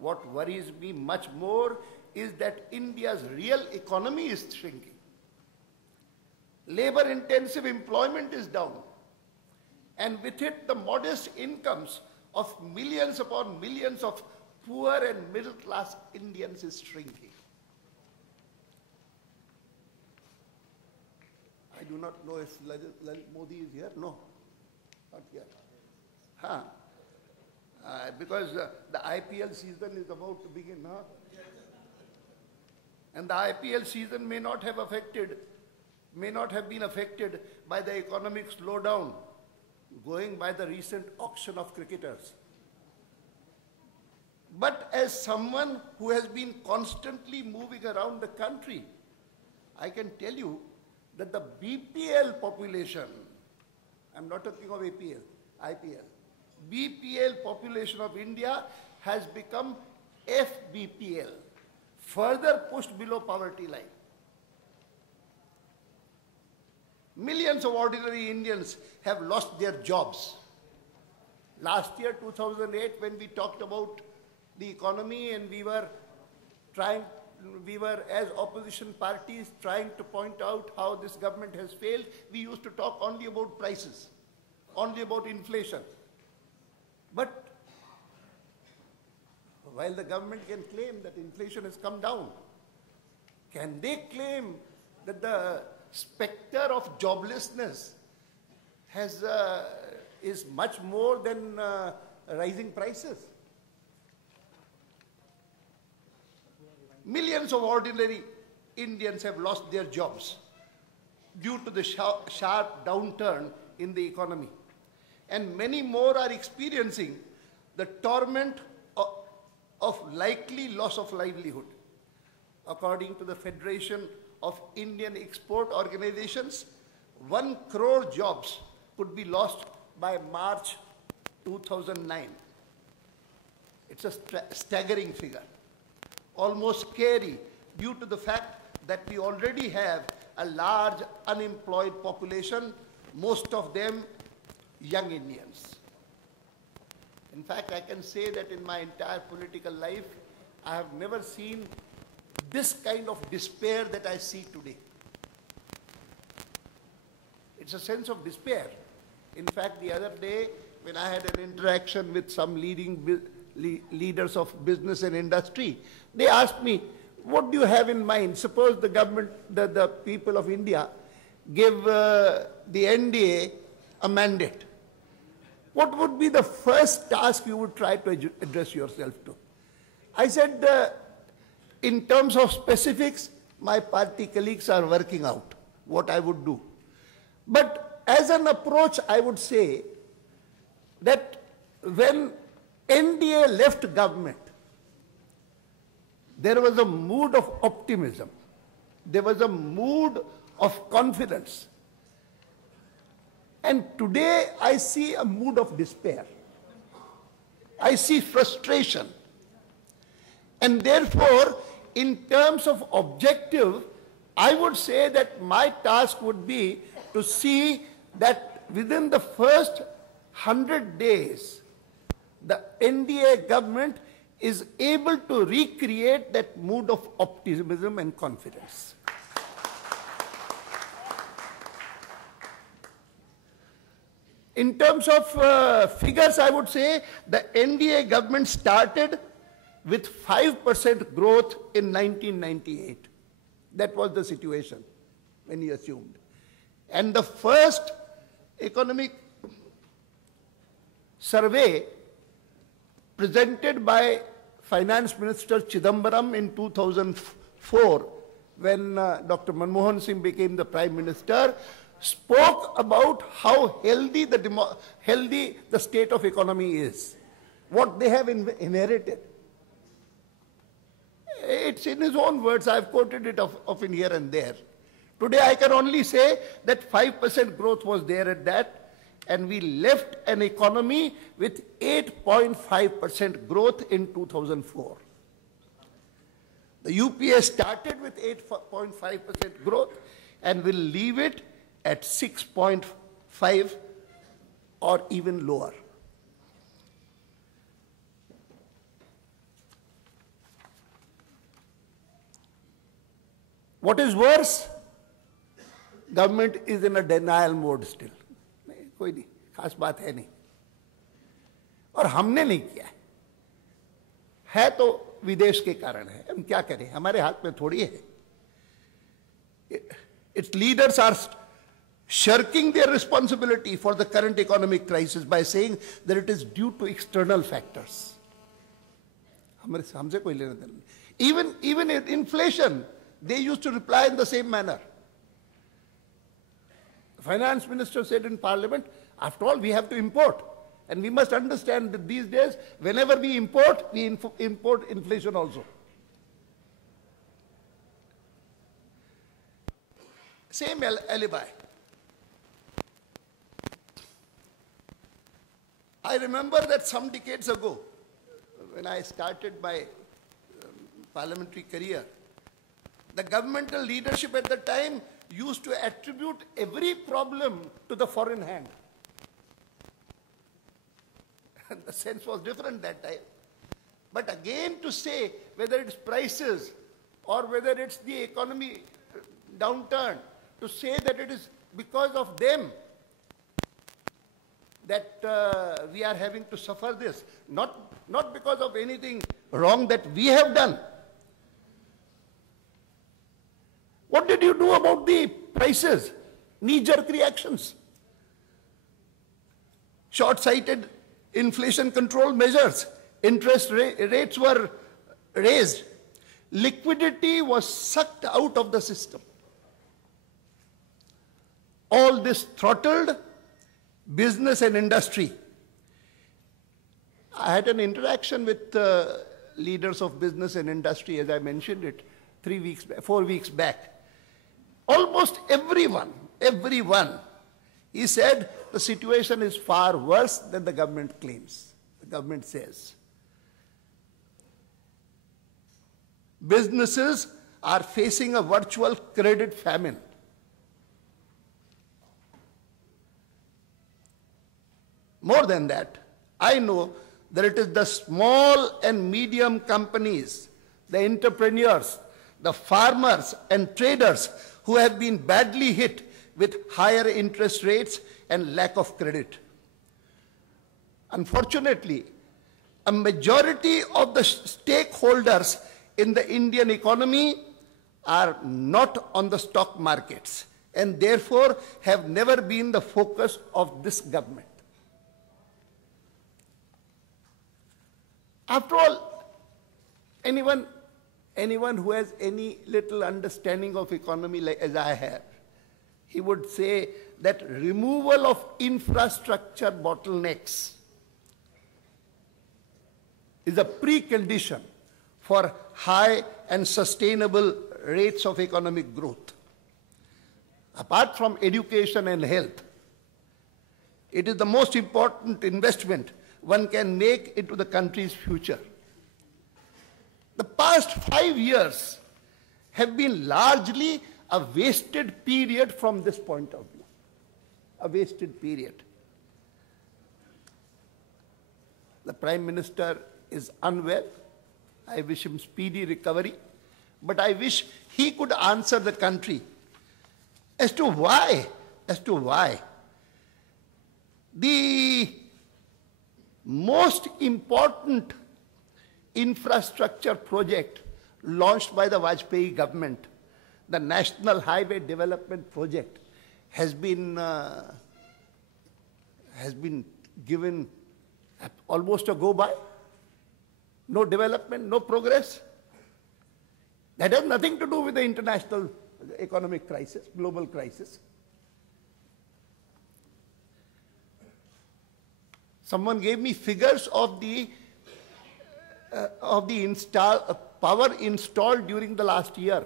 What worries me much more is that India's real economy is shrinking. Labor-intensive employment is down, and with it the modest incomes of millions upon millions of poor and middle-class Indians is shrinking. I do not know if Lalit Modi is here. No, not here. Because the IPL season is about to begin. Huh? And the IPL season may not have been affected by the economic slowdown, going by the recent auction of cricketers. But as someone who has been constantly moving around the country, I can tell you that the BPL population, I'm not talking of IPL, BPL population of India has become FBPL, further pushed below poverty line. Millions of ordinary Indians have lost their jobs. Last year, 2008, when we talked about the economy and we were as opposition parties trying to point out how this government has failed, we used to talk only about prices, only about inflation. But while the government can claim that inflation has come down, can they claim that the specter of joblessness is much more than rising prices? Millions of ordinary Indians have lost their jobs due to the sharp downturn in the economy. And many more are experiencing the torment of likely loss of livelihood. According to the Federation of Indian Export Organizations, 1 crore jobs could be lost by March 2009. It's a staggering figure, almost scary, due to the fact that we already have a large unemployed population, most of them young Indians. In fact, I can say that in my entire political life, I have never seen this kind of despair that I see today. It's a sense of despair. In fact, the other day, when I had an interaction with some leading leaders of business and industry, they asked me, what do you have in mind? Suppose the government, the people of India give the NDA a mandate. What would be the first task you would try to address yourself to? I said, in terms of specifics, my party colleagues are working out what I would do. But as an approach, I would say that when NDA left government, there was a mood of optimism. There was a mood of confidence. And today I see a mood of despair. I see frustration. And therefore, in terms of objective, I would say that my task would be to see that within the first 100 days, the NDA government is able to recreate that mood of optimism and confidence. In terms of figures, I would say the NDA government started with 5% growth in 1998. That was the situation when he assumed. And the first economic survey presented by Finance Minister Chidambaram in 2004, when Dr. Manmohan Singh became the Prime Minister, spoke about how healthy the state of economy is, what they have inherited. It's in his own words. I've quoted it often here and there. Today I can only say that 5% growth was there at that, and we left an economy with 8.5% growth in 2004. The UPA started with 8.5% growth and will leave it at 6.5 or even lower. What is worse? Government is in a denial mode still. नहीं, कोई नहीं, खास बात है नहीं. और हमने नहीं किया है तो विदेश के कारण है. हम क्या करें, हमारे हाथ में थोड़ी है. Its leaders are shirking their responsibility for the current economic crisis by saying that it is due to external factors. हमसे कोई लेना देना नहीं. Even in inflation, they used to reply in the same manner. The finance minister said in parliament, after all, we have to import. And we must understand that these days, whenever we import inflation also. Same alibi. I remember that some decades ago, when I started my parliamentary career, the governmental leadership at the time used to attribute every problem to the foreign hand. The sense was different that time. But again, to say whether it's prices or whether it's the economy downturn, to say that it is because of them that we are having to suffer this, not because of anything wrong that we have done. What did you do about the prices? Knee-jerk reactions. Short-sighted inflation control measures. Interest rates were raised. Liquidity was sucked out of the system. All this throttled business and industry. I had an interaction with leaders of business and industry, as I mentioned it, 4 weeks back. Almost everyone, he said the situation is far worse than the government claims, the government says. Businesses are facing a virtual credit famine. More than that, I know that it is the small and medium companies, the entrepreneurs, the farmers and traders who have been badly hit with higher interest rates and lack of credit. Unfortunately, a majority of the stakeholders in the Indian economy are not on the stock markets and therefore have never been the focus of this government. After all, anyone who has any little understanding of economy like as I have, he would say that removal of infrastructure bottlenecks is a precondition for high and sustainable rates of economic growth. Apart from education and health, it is the most important investment one can make into the country's future. The past 5 years have been largely a wasted period from this point of view. A wasted period. The Prime Minister is unwell. I wish him speedy recovery. But I wish he could answer the country as to why the most important infrastructure project launched by the Vajpayee government, the National Highway Development Project, has been given almost a go-by. No development, no progress. That has nothing to do with the international economic crisis, global crisis. Someone gave me figures of the power installed during the last year.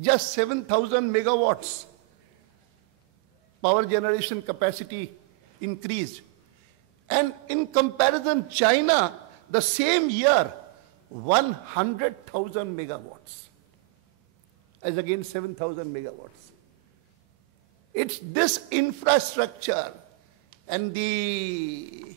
Just 7,000 megawatts power generation capacity increased. And in comparison, China, the same year, 100,000 megawatts, as against 7,000 megawatts. It's this infrastructure and the